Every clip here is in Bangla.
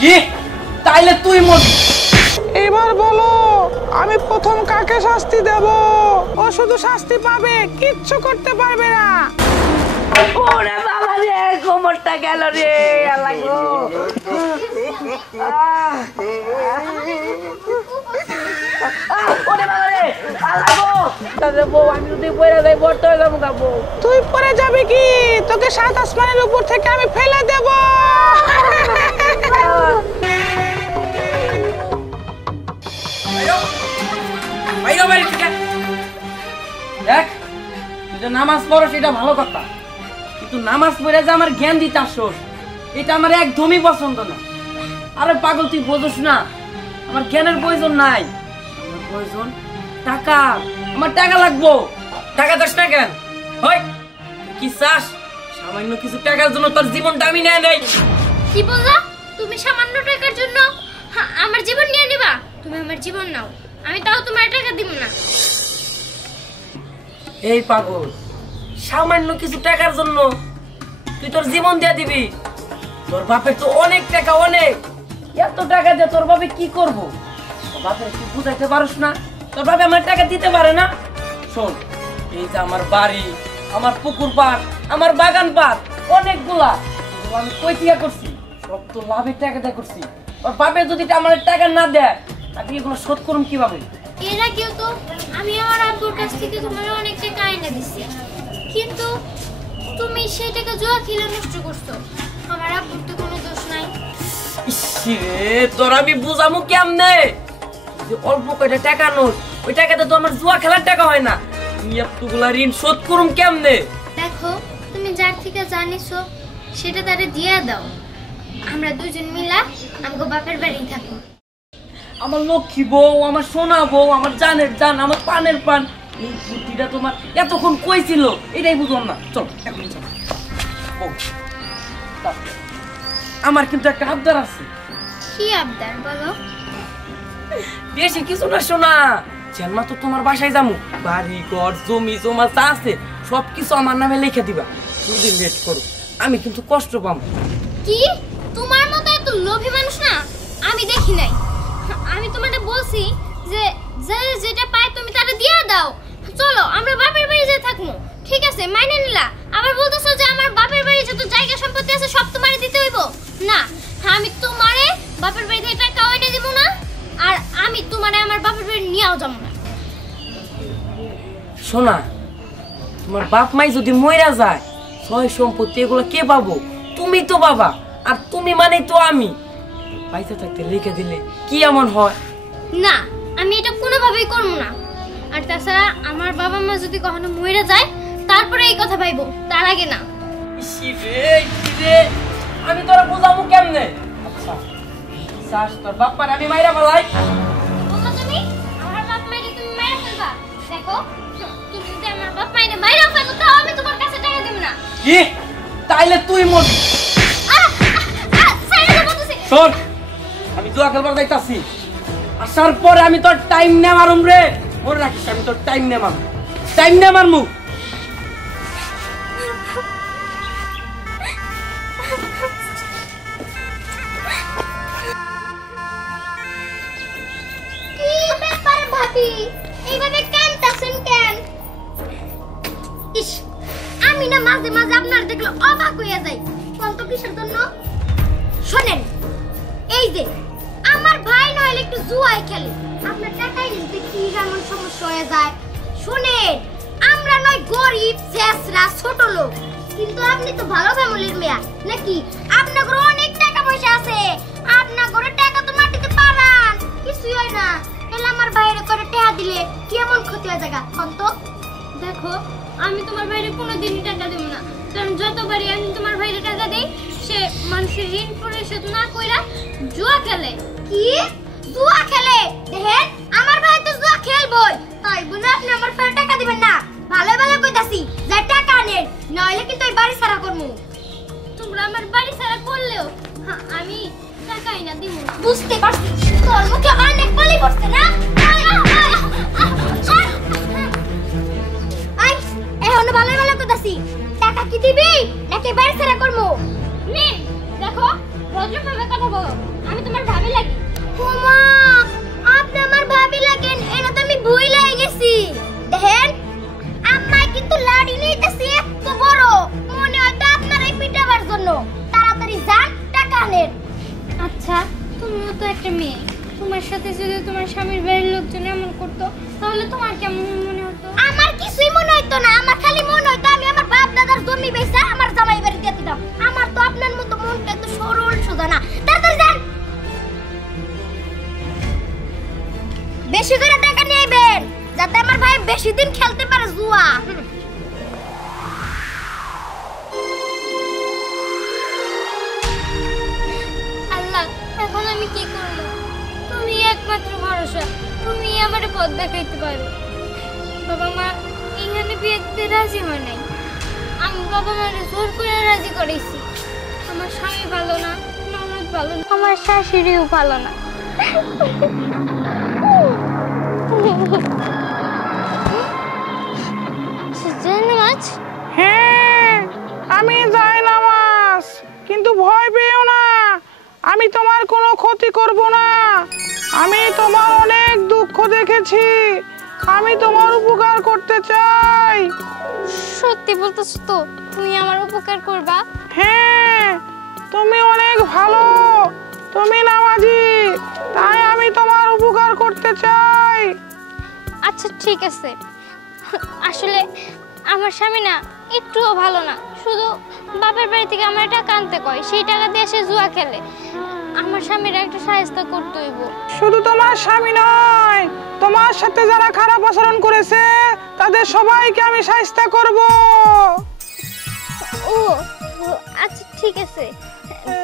কি তাইলে তুই মর। এবার বলো আমি প্রথম কাকে শাস্তি দেব? ও শুধু শাস্তি পাবে, কিচ্ছু করতে পারবে না। ওরে বাবা রে, কোমরটা গেল রে, আল্লাহ গো। ওরে বাবা রে, আল্লাহ গো। তাহলে বউ আমি যদি পড়ে যাই বড় হয়ে যাবো গা বউ। তুই পড়ে যাবি কি? তোকে সাত আসমানের উপর থেকে আমি ফেলে দেব। দেখ তুই যে নামাজ পড়ো সেটা ভালো কথা, কিন্তু নামাজ পড়ে যে আমার জ্ঞান দিতে আসোস এটা আমার একদমই পছন্দ না। আরে পাগল তুই বোঝোস না, আমার জ্ঞানের প্রয়োজন নাই, আমার প্রয়োজন টাকা। আমার টাকা লাগবো। টাকা দাস না কেন? হয় কি চাস? সামান্য কিছু টাকার জন্য তোর জীবনটা আমি নেয় নেই। কি বললা? তুমি সামান্য টাকার জন্য আমার জীবন নিয়ে নিবা? তুমি আমার জীবন নাও, আমি তাও তোমার টাকা দিব না। এই পাগল, সামান্য কিছু টাকার জন্য তুই তোর জীবন দিয়ে দিবি? তোর বাপের তো অনেক টাকা, অনেক। এত টাকা দিয়ে তোর বাপে কি করবো? তোর বাপের তুই বুঝাইতে পারিস না? তোর বাপে আমার টাকা দিতে পারে না? শোন, এই যে আমার বাড়ি, আমার পুকুর পাড়, আমার বাগান পাড় অনেকগুলা আমি কই থেকে করছি, সব তো লাভের টাকা দিয়ে করছি। তোর বাপে যদি আমার টাকা না দেয় তাকে এগুলো শোধ করুম কিভাবে? এর আগেও তো আমি আমার আব্বুর কাছ থেকে তোমার অনেক টাকা এনে দিছি, কিন্তু তুমি সেই টাকা জুয়া খেলে নষ্ট করছো। আমার আব্বুর তো কোনো দোষ নাই। ইসরে, তোর আমি বুঝামু কেমনে? যে অল্প কয়টা টাকা নোট, ওই টাকাতে তো আমার জুয়া খেলার টাকা হয় না। তুই এতগুলা ঋণ শোধ করুম কেমনে? দেখো, তুমি যার থেকে জানিছো সেটা তারে দিয়ে দাও, আমরা দুজন মিলা আমগো বাপের বাড়ি থাকবো। আমার লক্ষ্মী বউ, আমার সোনা বউ, আমার জানের জান, আমার পানের পান, এই বুদ্ধিটা তোমার এতক্ষণ কই ছিল এটাই বুঝলাম না। চল এখন চল। আমার কিন্তু একটা আবদার আছে। কি আবদার বলো? বেশি কিছু না সোনা, জেলমা তো তোমার বাসায় যামু, বাড়ি ঘর জমি জমা যা আছে সবকিছু আমার নামে লিখে দিবা। যদি লেট করো আমি কিন্তু কষ্ট পাবো। কি তোমার মতো এত লোভী মানুষ না আমি দেখি নাই। আমি তোমাকে বলছি যে যেটা পায় তুমি তারে দিয়ে দাও। চলো আমরা বাপের বাড়ি যেয়ে থাকবো। ঠিক আছে, মাইনে নিলা। আবার বলতেছো যে আমার বাপের বাড়ি যত জায়গা সম্পত্তি আছে সব তোমারে দিতে হইব না। আমি তোমারে বাপের বাড়ি থেকে টাকা এনে দিব না, আর আমি তোমারে আমার বাপের বাড়ি নিয়েও যাব না। সোনা, তোমার বাপ মাই যদি মইরা যায় সয় সম্পত্তি এগুলো কে পাবো? তুমি তো বাবা, আর তুমি মানে তো আমি। পয়সা থাকতে লিখে দিলে কি এমন হয়? না, আমি এটা কোনোভাবেই করব না। আর তাছাড়া আমার বাবা মা যদি কখনো মরে যায় তারপরে এই কথা ভাইবো, তার আগে না। আমি তোরা বুঝাবো কেমনে? আচ্ছা শ্বাস তোর বাপ্পার আমি মাইরা ফেলাই। বললো তুমি আমার বাপ মাইরে তুমি মাইরা ফেলবা? দেখো, তুমি যদি আমার বাপ মাইরে মাইরা ফেলো তাও আমি তোমার কাছে টাকা দেব না। কি তাইলে তুই মরবি? শোন, আমি জুয়া খেলবার যাইতাছি, আসার পরে আমি তোর টাইম নে মারুম রে। মনে রাখিস আমি তোর টাইম নে মারুম, টাইম নে মারমু। কি ব্যাপার ভাবি, এইভাবে কাঁদতাছেন কেন? ইস, আমি না মাঝে মাঝে আপনার দেখলে অবাক হইয়া যাই। কোন তো কিসের জন্য? শোনেন, এই যে আমার ভাই নইলে একটু জুয়াই খেলে, আপনার টাকাই নিতে কি এমন সমস্যা হয়ে যায়? শুনেন, আমরা নয় গরিব শেষরা ছোট লোক, কিন্তু আপনি তো ভালো ফ্যামিলির মেয়া নাকি? আপনার ঘরে অনেক টাকা পয়সা আছে, আপনার ঘরে টাকা তো মাটিতে পারান, কিছুই হয় না। তাহলে আমার বাইরে করে টাকা দিলে কি এমন ক্ষতি হয়ে যায়? তো দেখো, আমি তোমার বাইরে কোনোদিনই টাকা দেব না, কারণ যতবারই আমি তোমার বাইরে টাকা দেই সে মানুষের ঋণ পরিশোধ না কইরা জুয়া খেলে। কি জুয়া খেলে? দেখেন, আমার ভাই তো জুয়া খেলবই, তাই বলে আপনি আমার ভাই টাকা দিবেন না? ভালো ভালো কইতাছি যে টাকা নেন, নইলে কিন্তু এই বাড়ি ছাড়া করমু। তোমরা আমার বাড়ি ছাড়া করলেও আমি টাকাই না দিব। বুঝতে পারছি, তোর মুখে অনেক বলি পড়ছে না? আই এখন ভালো ভালো কইতাছি, টাকা কি দিবি নাকি বাড়ি ছাড়া করমু? নে দেখো, ভদ্রভাবে কথা বলো। আমি আমার ভাবি লাগে। ওমা, আপনি আমার ভাবি লাগেন, এটা তো আমি ভুলেই গেছি। দেখেন, আম্মা কিন্তু লাড়ি নিতেছে এত বড়, মনে হয় তো আপনারাই পিটাবার জন্য। তাড়াতাড়ি যান, টাকা আনেন। আচ্ছা, তুমিও তো একটা মেয়ে, তোমার সাথে যদি তোমার স্বামীর বাড়ির লোকজন এমন করতো তাহলে তোমার কেমন মনে হতো? আমার কিছুই মনে হইতো না, আমার খালি মনে হইতো আমি আমার বাপ দাদার জমি বেচা আমার জামাই বাড়ি দিয়ে দিতাম। আমার তো আপনার মতো মনটা এত সরল সোজা না। তাড়াতাড়ি যান, বেশি করে টাকা নিয়ে আইবেন যাতে আমার ভাই বেশি দিন খেলতে পারে জুয়া। আল্লাহ, এখন আমি কি করব? তুমি একমাত্র ভরসা, তুমি আমার পথ দেখাইতে পারো। বাবা মা এখানে বিয়ে দিতে রাজি হয় নাই, আমি বাবা মারে জোর করে রাজি করেছি। আমার স্বামী ভালো না, ননদ ভালো না, আমার শাশুড়িও ভালো না। জানামাজ, হ্যাঁ, আমি যাই নামাজ, কিন্তু ভয় পেও না, আমি তোমার কোনো ক্ষতি করব না। আমি তোমার অনেক দুঃখ দেখেছি, আমি তোমার উপকার করতে চাই। সত্যি বলতেছ তো? তুমি আমার উপকার করবা? হ্যাঁ, তুমি অনেক ভালো, তুমি নামাজি, তাই আমি তোমার উপকার করতে চাই। আচ্ছা ঠিক আছে। আসলে আমার স্বামী না একটুও ভালো না, শুধু বাপের বাড়ি থেকে আমার টাকা আনতে কয়, সেই টাকা দিয়ে সে জুয়া খেলে। আমার স্বামীর একটা সাহায্য করতে হইব। শুধু তোমার স্বামী নয়, তোমার সাথে যারা খারাপ আচরণ করেছে তাদের সবাইকে আমি শাস্তি করব। ও আচ্ছা ঠিক আছে,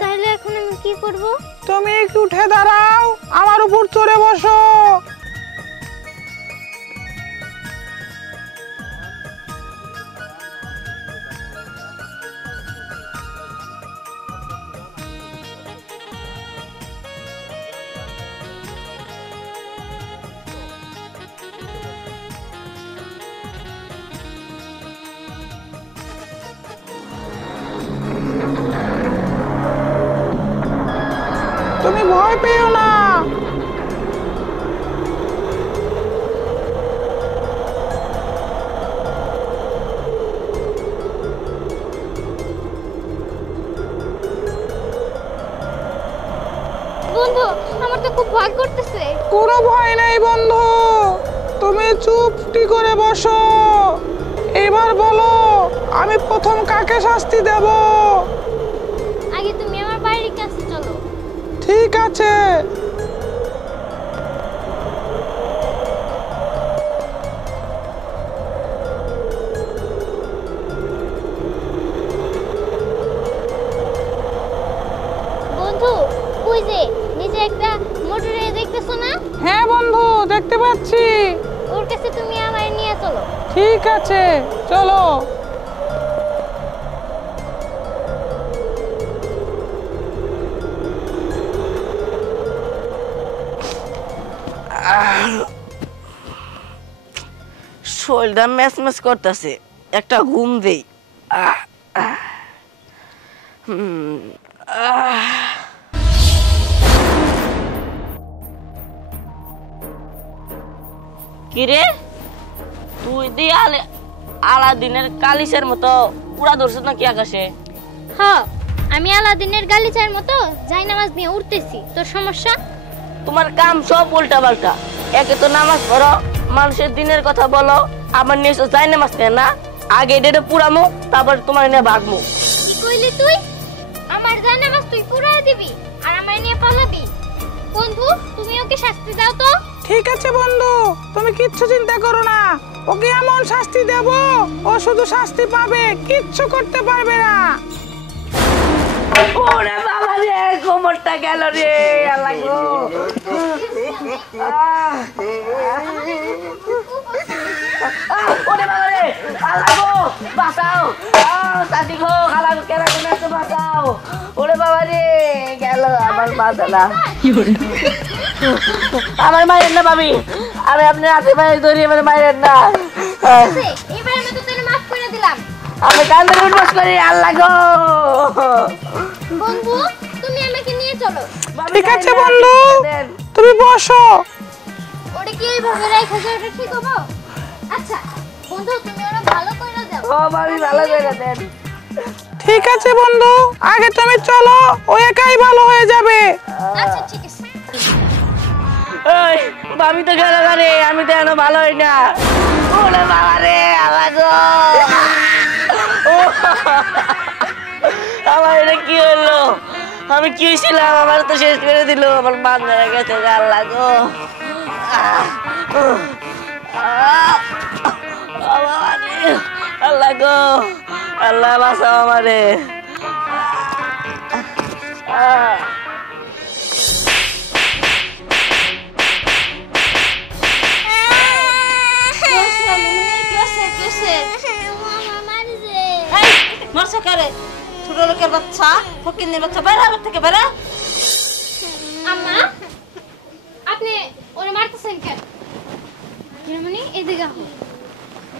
তাহলে এখন আমি কি করব? তুমি একটু উঠে দাঁড়াও, আমার উপর চড়ে বসো। তুমি ভয় পেও না। বন্ধু, আমার তো খুব ভয় করতেছে। কোনো ভয় নেই বন্ধু, তুমি চুপটি করে বসো। এবার বলো, আমি প্রথম কাকে শাস্তি দেব? আগে তুমি আমার বাড়ির কাছে চলো। ঠিক আছে। বন্ধু, ওই যে নিচে একটা মোটরে দেখতেছো না? হ্যাঁ বন্ধু, দেখতে পাচ্ছি। ওর কাছে তুমি আমায় নিয়ে চলো। ঠিক আছে, চলো। শরীরটা ম্যাচ ম্যাচ করতেছে, একটা ঘুম দেই। কিরে, তুই দিয়ে আলাদিনের কালিসের মতো উড়া ধরছ নাকি আকাশে? হ্যাঁ, আমি আলাদিনের গালিচার মতো যাই নামাজ নিয়ে উঠতেছি। তোর সমস্যা? তোমার কাম সব উল্টা পাল্টা। একে তো নামাজ পড়ো, মানুষের দিনের কথা বলো, আমার নিয়ে যাই নামাজ কেন না? আগে এটা পুরামো, তারপর তোমার নিয়ে ভাগমো। কি কইলি তুই? আমার যাই নামাজ তুই পুরাই দিবি আর আমায় নিয়ে পালাবি? বন্ধু, তুমি ওকে শাস্তি দাও তো। ঠিক আছে বন্ধু, তুমি কিচ্ছু চিন্তা করো না, ওকে এমন শাস্তি দেব, ও শুধু শাস্তি পাবে, কিচ্ছু করতে পারবে না। ওরে বাবা রে, কোমরটা গেল রে, আল্লাহ গো। ওরে বাবা রে, আল্লাহ গো, বাঁচাও। চাচি গো, খালা গো, কেনা কেনা তো বাঁচাও। ওরে বাবা রে, গেল আমার বাঁচালা। আমার মায়ের না ভাবি, আমি আপনার হাতে পায়ে ধরি, আমার মায়ের না। এবার আমি তো তোকে মাফ করে দিলাম। আমি কান্দে উঠবস করি, আল্লাহ গো। বন্ধু, তুমি আমাকে নিয়ে চলো। ঠিক আছে বন্ধু, তুমি বসো। ওটা কি এইভাবে রেখে যায়, ওটা ঠিক হবো? আচ্ছা বন্ধু, তুমি ওরা ভালো করে দাও। ও ভাবি ভালো করে দেন। ঠিক আছে বন্ধু, আগে তুমি চলো, ও একাই ভালো হয়ে যাবে। আচ্ছা ঠিক আছে। ওই ভাবি তো গেল রে, আমি তো এখনো ভালো হই না। ওরে বাবা রে, আমার গো, আমার এটা কি হলো? আমি কি ছিলাম? আমার তো শেষ করে দিল, আমার মান ধরে গেছে। আল্লাহ গো, আল্লাহ গো, আল্লাহ বাঁচাও আমারে। মরছে কারে? ছোট লোকের বাচ্চা, ফকিন্নির বাচ্চা, বেড়া আমার থেকে বেড়া। আম্মা, আপনি ওরে মারতেছেন কেন? হিরোমণি এদিকে আসো।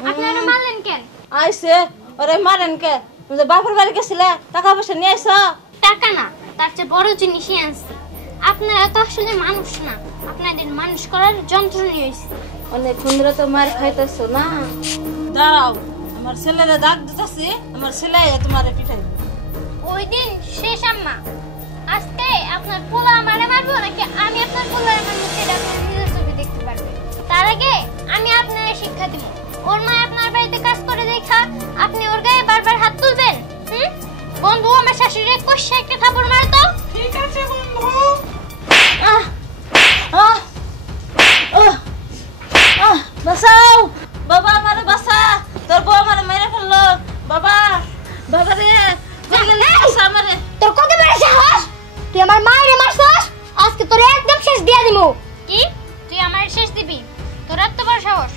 আপনি ওরে মারলেন কেন? আইসে ওরে মারেন কে? তুমি যে বাপের বাড়ি গেছিলে, টাকা পয়সা নিয়ে আইসো? টাকা না, তার চেয়ে বড় জিনিসই আনছি। আপনারা তো আসলে মানুষ না, আপনাদের মানুষ করার যন্ত্র নিয়ে এসেছি। অনেক সুন্দর তো মার খাইতেছো না। দাঁড়াও, আমার ছেলেরে ডাক দিতেছি, আমার ছেলে তোমারে পিটাই। ওই দিন শেষ আম্মা। আজকে আপনার পোলা আমারে মারবো নাকি আমি আপনার পোলার মারবো, সেটা আপনার নিজের চোখে দেখতে পারবেন। তার আগে আমি আপনার শিক্ষা দিব। ওর মা আপনার বাড়িতে কাজ করে দেখা আপনি ওর গায়ে বারবার হাত তুলবেন? বন্ধু, আমার শাশুড়ি কষে একটা থাপড় মারতো। ঠিক আছে বন্ধু। আহ আহ আহ আহ, বাঁচাও বাবা, আমারে বাঁচা, তোর বউ আমারে মেরে ফেললো। বাবা, বাবা রে, আমারে। তোর কত বড় সাহস, তুই আমার মায়ের মারছস? আজকে তোর একদম শেষ দিয়া দিমু। কি তুই আমার শেষ দিবি? তোর এত বড় সাহস?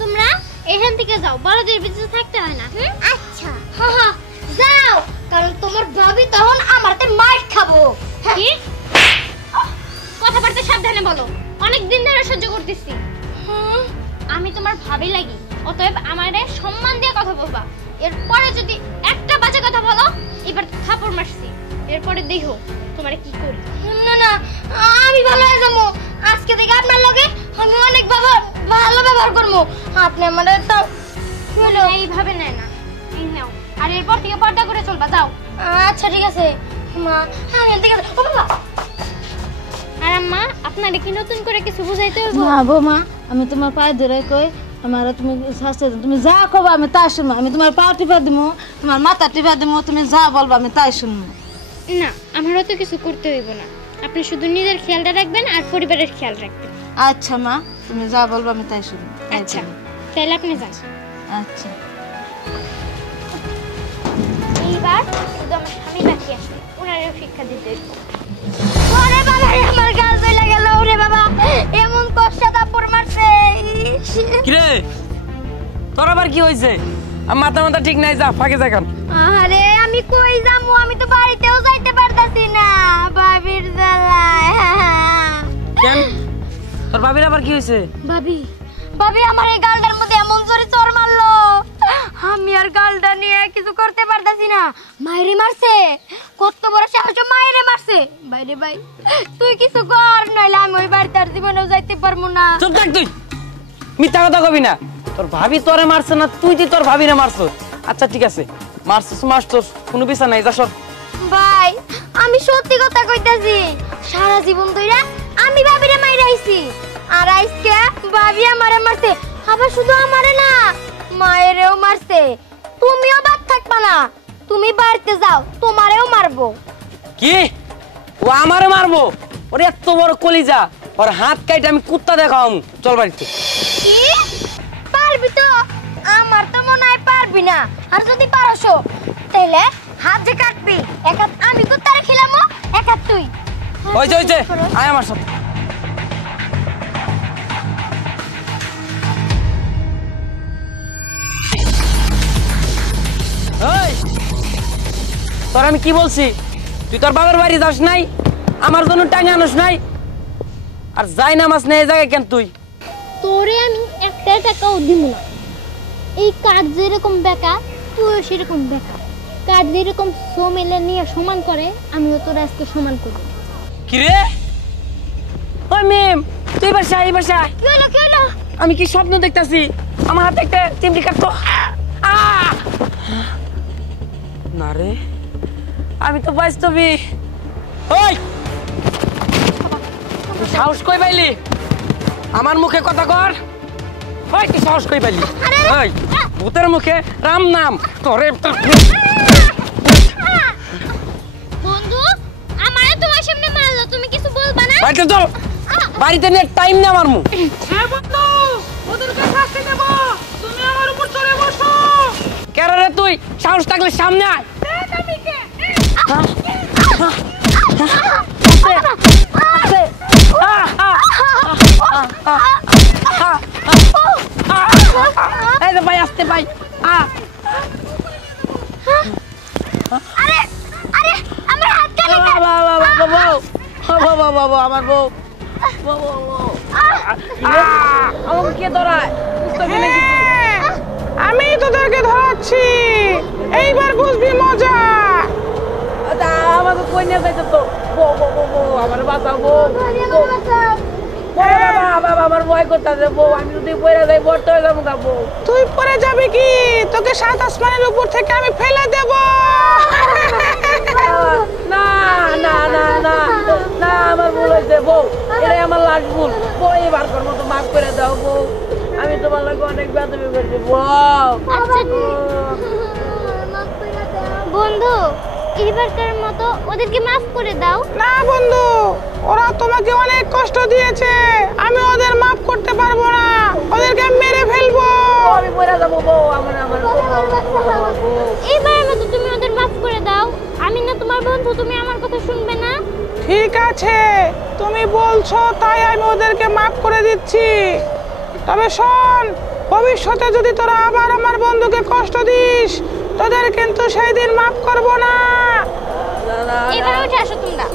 তোমরা এখান থেকে যাও, বড়দের ভিতরে থাকতে হয় না। আচ্ছা, হা হা, যাও, কারণ তোমার ভাবি তখন আমারতে মার খাবো। কি কথাবার্তা সাবধানে বলো, অনেক দিন ধরে সহ্য করতেছি। আমি তোমার ভাবি লাগি, অতএব আমারে সম্মান দিয়ে কথা বলবা। এরপরে যদি একটা বাজে কথা বলো, এবার থাপড় মারছি, এরপরে দেখো তোমারে কি করি। না না, আমি ভালো হয়ে যাবো। আজকে থেকে আপনার লগে আমি অনেক ভালো ব্যবহার করবো। আপনি আমার এইভাবে নেয় না, এই নাও। আর এরপর থেকে পর্দা করে চলবা, যাও। আচ্ছা ঠিক আছে মা, আমি ঠিক আছে। ও বাবা, আর আম্মা, আপনারে কি নতুন করে কিছু বুঝাইতে হবে? না বৌমা, আমি তোমার পায়ে ধরে কই, আমার তুমি শাস্তি দাও। তুমি যা কবা আমি তাই শুনবো। আমি তোমার পা টিপা দিব, তোমার মাথা টিপা দিব, তুমি যা বলবা আমি তাই শুনবো। না, আমারও তো কিছু করতে হইব না। আপনি শুধু নিজের খেয়ালটা রাখবেন আর পরিবারের খেয়াল রাখবেন। আচ্ছা মা, তুমি যা বলবা আমি তাই শুনবো। আচ্ছা, তাহলে আপনি যান। আচ্ছা, এইবার শুধু আমার স্বামী বাকি আছে, ওনারও শিক্ষা দিতে হইব। ওরে বাবা রে, আমার গাল জ্বলে গেল। ওরে বাবা, এমন কষ্ট থাপ্পড় মারছে। কিরে, তোর আবার কি হয়েছে? মাথা মাথা ঠিক নাই, যা ফাঁকে যা। আরে আমি কই যামু, আমি তো বাড়িতেও যাইতে পারতাছি না ভাবির জ্বালায়। কেন, তোর ভাবির আবার কি হয়েছে? ভাবি, ভাবি আমার এই গালটার মধ্যে এমন জোরে চড় মারলো, আমি আর গালটা নিয়ে কিছু করতে পারতাছি না। মাইরে মারছে, কত বড় সাহস, মাইরে মারছে। বাইরে ভাই, তুই কিছু কর, নইলে আমি ওই বাড়িতে আর জীবনেও যাইতে পারবো না। চুপ থাক তুই, মিথ্যা কথা কবি না। তোর ভাবি তোরে মারছে না, তুই তোর ভাবিরে মারছ। আচ্ছা ঠিক আছে, মারছিস মারছস, কোনো বিচার নাই, যা সর। ভাই, আমি সত্যি কথা কইতাছি, সারা জীবন ধইরা আমি ভাবিরে মাইরা আইছি, আর আজকে ভাবি আমারে মারছে। আবার শুধু আমারে না, মায়েরেও মারছে। তুমিও বাদ থাকবা না, তুমি বাড়িতে যাও, তোমারেও মারবো। কি, ও আমারে মারবো? ওরে এত বড় কলিজা, ওর হাত কাইটা আমি কুত্তা দেখাম। চল বাড়িতে। কি পারবি তো? আমার তো মনে হয় পারবি না। আর যদি পারছো তাহলে হাত যে কাটবি, এক হাত আমি কুত্তারে খিলামো, এক হাত তুই। হইছে, আয় আমার সাথে। এই, তোর আমি কি বলছি? তুই তোর বাবার বাড়ি যাস নাই, আমার জন্য টাঙে আনস নাই, আর যাই নামাজ নেই এই জায়গায় কেন তুই? তোরে আমি একটা টাকাও দিব না। এই কাঠ যেরকম বেকা, তুইও সেরকম বেকা। কাঠ যেরকম সোমেলে নিয়ে সমান করে, আমিও তোর আজকে সমান করব। কি রে ওই মেম তুই বাসা এই বাসা কি হলো আমি কি স্বপ্ন দেখতাছি আমার হাতে একটা চিমটি কাটতো না রে আমি তো বাস্তবই ওই তুই সাহস কই পাইলি আমার মুখে কথা কর ওই তুই সাহস কই পাইলি ওই ভূতের মুখে রাম নাম তোরে বন্ধু আমারে তোমার সামনে মারলো তুমি কিছু বলবা না বাড়িতে চল বাড়িতে নিয়ে টাইম নেই আমার মুখ হ্যাঁ বন্ধু ওদেরকে শাস্তি দেব তুমি আমার উপর চড়ে বসো কেন রে তুই সাহস থাকলে সামনে আয় দেখ আমি কে এই যে ভাই আসতে ভাই আরে আরে আমার হাত কাটে বাবা আমার বউ আমাকে কে ধরায় হ্যাঁ, আমি তোদেরকে ধরাচ্ছি এইবার বুঝবি মজা আমাকে কই নিয়ে যাইতো তো বউ আমার বাঁচাও বউ বাবা আমার ভয় করতেছে বউ আমি যদি পড়ে যাই বর্ত হয়ে যাবো বউ তুই পরে যাবি কি তোকে সাত আসমানের উপর থেকে আমি ফেলে দেব না না না না না আমার ভুল হয়েছে বউ এটাই আমার লাস্ট ভুল বউ এবার কর মতো মাফ করে দাও বউ আমি তোমার লাগে অনেক বেদবি করছি বউ বন্ধু এবারকার মতো ওদেরকে মাফ করে দাও না বন্ধু ওরা তোমাকে অনেক কষ্ট দিয়েছে আমি ওদের মাফ করতে পারবো না ওদেরকে আমি মেরে ফেলবো আমি পড়ে যাবো বউ আমার এবারের মতো তুমি ওদের মাফ করে দাও আমি না তোমার বন্ধু তুমি আমার কথা শুনবে না ঠিক আছে তুমি বলছো তাই আমি ওদেরকে মাফ করে দিচ্ছি তবে শোন ভবিষ্যতে যদি তোরা আবার আমার বন্ধুকে কষ্ট দিস তোদের কিন্তু সেই দিন মাফ করবো না এবার উঠে আসো তোমরা